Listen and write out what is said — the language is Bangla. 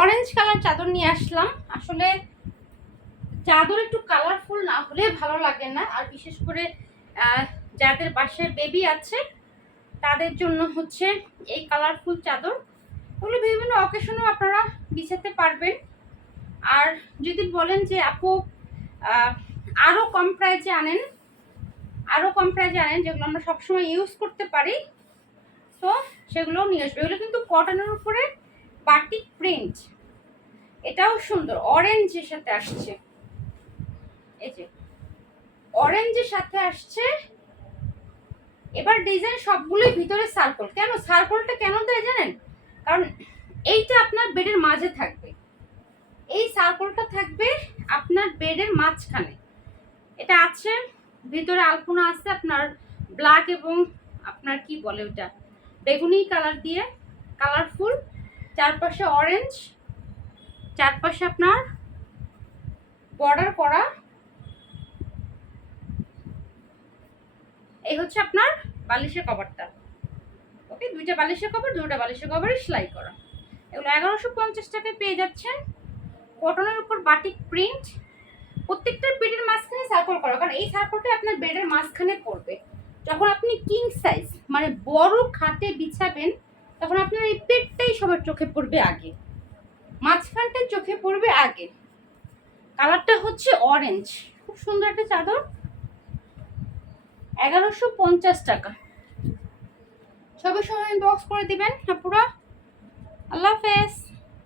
অরেঞ্জ কালার চাদর নিয়ে আসলাম। আসলে চাদর একটু কালারফুল না হলে ভালো লাগে না। আর বিশেষ করে যাদের বাসায় বেবি আছে, তাদের জন্য হচ্ছে এই কালারফুল চাদর। ওগুলো বিভিন্ন অকেশনেও আপনারা বিছাতে পারবেন। আর যদি বলেন যে আপু আরও কম প্রাইজে আনেন আরও কম প্রাইজে আনেন, যেগুলো আমরা সবসময় ইউজ করতে পারি, তো সেগুলোও নিয়ে আসবে। এগুলো কিন্তু কটনের উপরে বাটিক প্রিন্ট এটাও সুন্দর অরেঞ্জের সাথে আসছে। এই যে অরেঞ্জের সাথে আসছে। এবার ডিজাইন সবগুলোই ভিতরে সার্কল কেন? সার্কলটা কেন দেয় জানেন? কারণ এইটা আপনার বেডের মাঝে থাকবে। এই সার্কলটা থাকবে আপনার বেডের মাঝখানে। এটা আছে, ভিতরে আলপনা আছে আপনার ব্ল্যাক এবং আপনার কি বলে ওটা বেগুনি কালার দিয়ে কালারফুল চারপাশে অরেঞ্জ চারপাশে আপনার বর্ডার করা। এই হচ্ছে আপনার বালিশের কভারটা ওকে দুইটা বালিশের কভার দুইটা বালিশের কভারই সেলাই করা। এগুলো এগারোশো পঞ্চাশ টাকায় পেয়ে যাচ্ছেন। কটনের উপর বাটিক প্রিন্ট প্রত্যেকটা বেডের মাঝখানে সার্কল করা, কারণ এই সার্কলটা আপনার বেডের মাঝখানে পড়বে। যখন আপনি কিং সাইজ মানে বড় খাটে বিছাবেন তখন আপনার এই পেটটাই সবার চোখে পড়বে আগে। মাঝখানটা চোখে পড়বে আগে। কালারটা হচ্ছে অরেঞ্জ খুব সুন্দর একটা চাদর। এগারোশো পঞ্চাশ টাকা। সবাই সময় বক্স করে দিবেন, আপুরা। আল্লাহ হাফেজ।